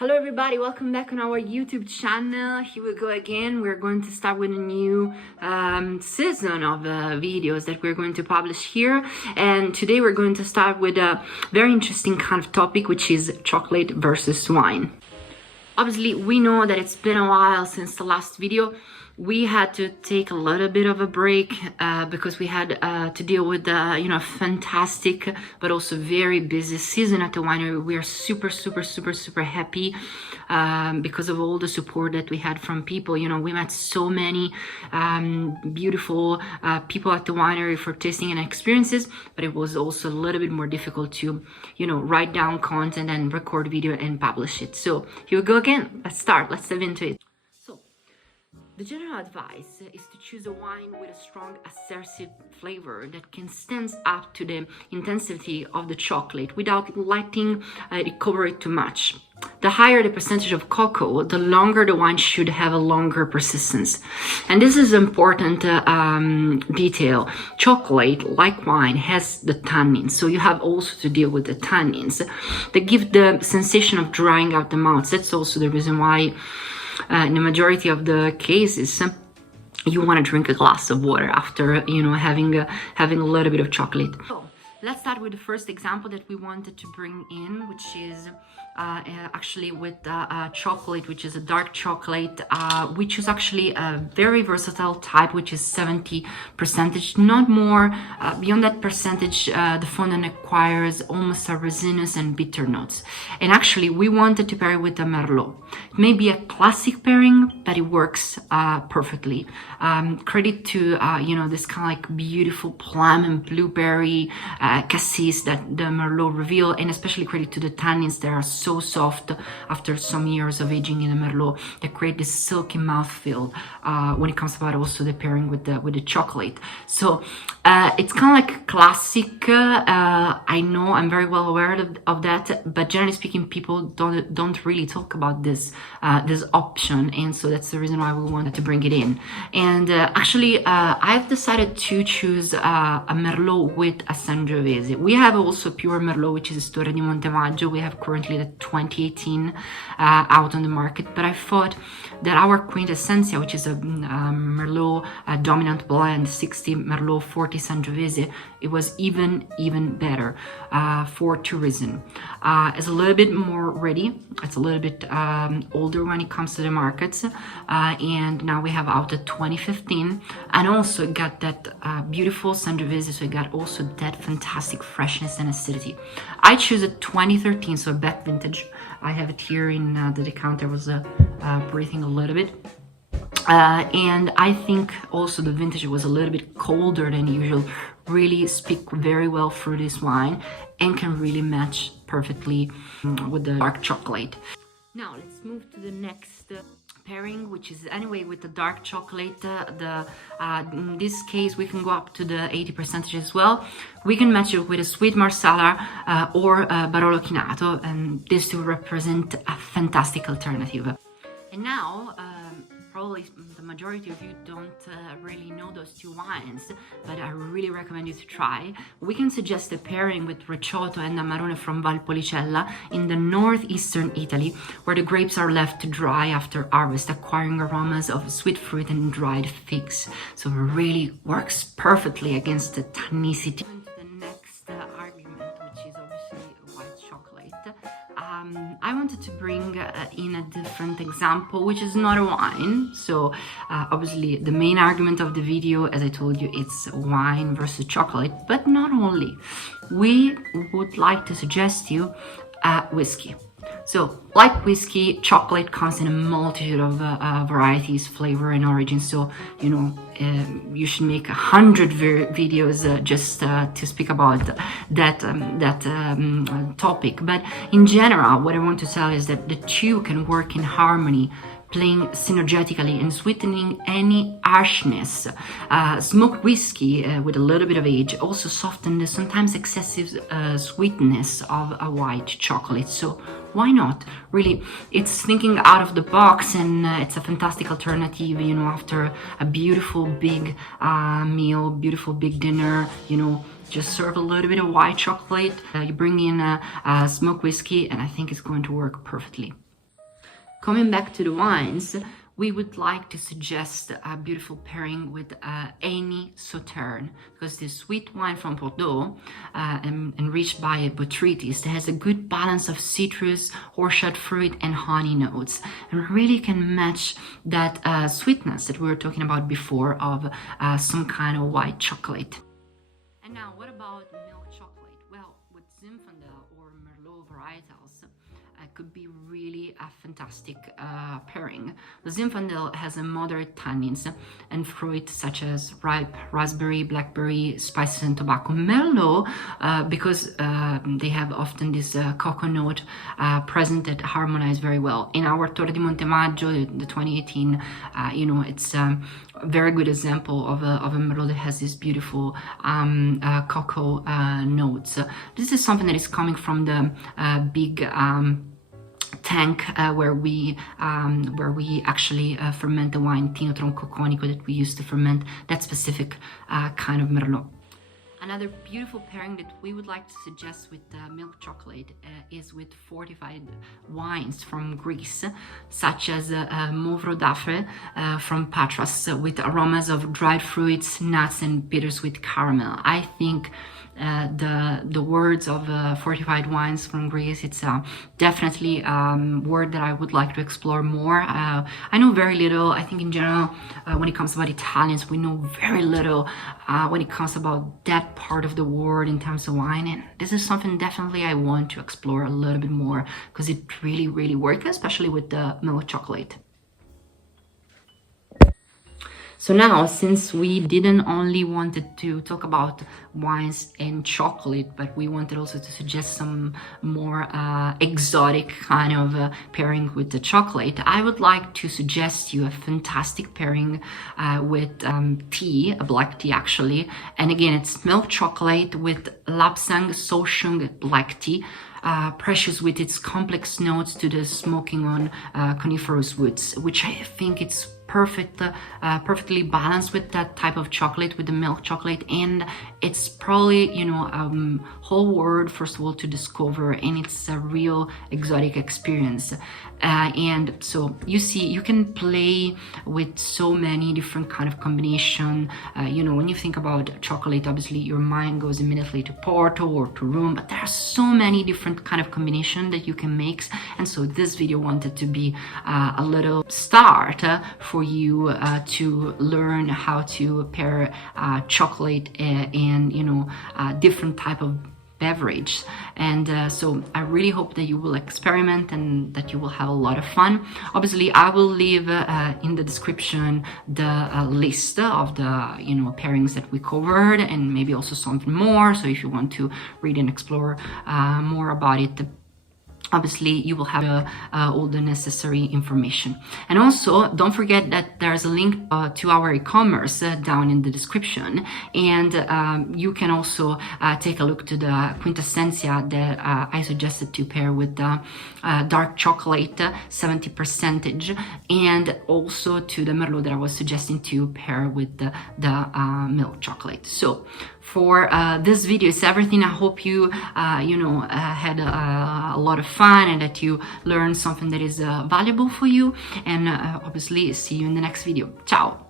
Hello everybody, welcome back on our YouTube channel. Here we go again. We're going to start with a new season of videos that we're going to publish here. And today we're going to start with a very interesting kind of topic, which is chocolate versus wine. Obviously, we know that it's been a while since the last video. We had to take a little bit of a break because we had to deal with fantastic but also very busy season at the winery. We are super happy because of all the support that we had from people. We met so many beautiful people at the winery for tasting and experiences, but it was also a little bit more difficult to write down content and record video and publish it. So here we go again. Let's dive into it. The general advice is to choose a wine with a strong assertive flavor that can stand up to the intensity of the chocolate without letting it cover it too much. The higher the percentage of cocoa, the longer the wine should have a longer persistence. And this is an important detail. Chocolate, like wine, has the tannins, so you have also to deal with the tannins that give the sensation of drying out the mouth. That's also the reason why in the majority of the cases, you want to drink a glass of water after, having a little bit of chocolate. So let's start with the first example that we wanted to bring in, which is actually with chocolate, which is a dark chocolate, which is actually a very versatile type, which is 70%, not more. Beyond that percentage, the fondant acquires almost a resinous and bitter notes. And actually, we wanted to pair it with a Merlot. It may be a classic pairing, but it works perfectly. Credit to this kind of like beautiful plum and blueberry cassis that the Merlot reveal, and especially credit to the tannins that are so soft after some years of aging in a Merlot that create this silky mouthfeel when it comes about also the pairing with the chocolate. So it's kind of like classic. I know, I'm very well aware of that, but generally speaking, people don't really talk about this option, and so that's the reason why we wanted to bring it in. And actually, I've decided to choose a Merlot with a Sangiovese. We have also pure Merlot, which is Storia di Montevaggio. We have currently the 2018 out on the market, but I thought that our Quintessenza, which is a Merlot dominant blend, 60 Merlot, 40 Sangiovese, it was even better for two reasons. It's a little bit more ready. It's a little bit older when it comes to the markets, and now we have out the 2015, and also got that beautiful Sangiovese, so it got also that fantastic freshness and acidity. I choose a 2013, so back vintage. I have it here in the decanter. I was breathing a little bit. And I think also the vintage was a little bit colder than usual. Really speak very well through this wine and can really match perfectly with the dark chocolate. Now let's move to the next pairing, which is anyway with the dark chocolate. In this case, we can go up to the 80% as well. We can match it with a sweet Marsala or Barolo Chinato, and this will represent a fantastic alternative. And now, probably the majority of you don't really know those two wines, but I really recommend you to try. We can suggest a pairing with Recioto and Amarone from Valpolicella in the northeastern Italy, where the grapes are left to dry after harvest, acquiring aromas of sweet fruit and dried figs. So it really works perfectly against the tannicity. The next argument, which is obviously white chocolate. I wanted to bring in a different example, which is not a wine. So obviously the main argument of the video, as I told you, it's wine versus chocolate, but not only. We would like to suggest you whiskey. So like whiskey, chocolate comes in a multitude of varieties, flavor and origin. So, you should make 100 videos just to speak about that topic. But in general, what I want to tell is that the two can work in harmony, playing synergetically and sweetening any harshness. Smoked whiskey with a little bit of age also soften the sometimes excessive sweetness of a white chocolate. So why not? Really, it's thinking out of the box, and it's a fantastic alternative, after a beautiful big meal, beautiful big dinner, just serve a little bit of white chocolate. You bring in a smoked whiskey, and I think it's going to work perfectly. Coming back to the wines, we would like to suggest a beautiful pairing with any Sauterne, because this sweet wine from Bordeaux, enriched by botrytis, has a good balance of citrus, orchard fruit, and honey notes, and really can match that sweetness that we were talking about before of some kind of white chocolate. And now, what about milk chocolate? Well, with Zinfandel or Merlot varietals, could be really a fantastic pairing. The Zinfandel has a moderate tannins and fruit such as ripe raspberry, blackberry, spices, and tobacco. Merlot, because they have often this cocoa note present that harmonize very well. In our Torre di Montemaggio, the 2018, you know, it's a very good example of a Merlot that has this beautiful cocoa notes. This is something that is coming from the big tank where we actually ferment the wine Tino Troncoconico that we used to ferment that specific kind of Merlot. Another beautiful pairing that we would like to suggest with milk chocolate is with fortified wines from Greece, such as Mouvro d'Afre from Patras, with aromas of dried fruits, nuts, and bittersweet caramel. I think the words of fortified wines from Greece, it's definitely a word that I would like to explore more. I know very little. I think in general, when it comes about Italians, we know very little when it comes about that part of the world in terms of wine, and this is something definitely I want to explore a little bit more, because it really works, especially with the milk chocolate. So now, since we didn't only wanted to talk about wines and chocolate, but we wanted also to suggest some more exotic kind of pairing with the chocolate, I would like to suggest you a fantastic pairing with tea, a black tea actually. And again, it's milk chocolate with Lapsang Soshung black tea. Precious with its complex notes to the smoking on coniferous woods, which I think it's perfectly balanced with that type of chocolate, with the milk chocolate, and it's probably, you know, whole world first of all to discover, and it's a real exotic experience. And so you see, you can play with so many different kind of combination. You know, when you think about chocolate, obviously your mind goes immediately to Porto or to rum, but there are so many different kind of combination that you can mix. And so this video wanted to be a little start for you to learn how to pair chocolate and, you know, different type of beverage. And so I really hope that you will experiment and that you will have a lot of fun. Obviously, I will leave in the description the list of the, you know, pairings that we covered, and maybe also something more. So if you want to read and explore more about it, obviously you will have all the necessary information. And also don't forget that there's a link to our e-commerce down in the description, and you can also take a look to the quintessentia that I suggested to pair with the dark chocolate 70%, and also to the Merlot that I was suggesting to pair with the milk chocolate. So for this video, it's everything. I hope you you know, had a lot of fun and that you learned something that is valuable for you, and obviously see you in the next video. Ciao.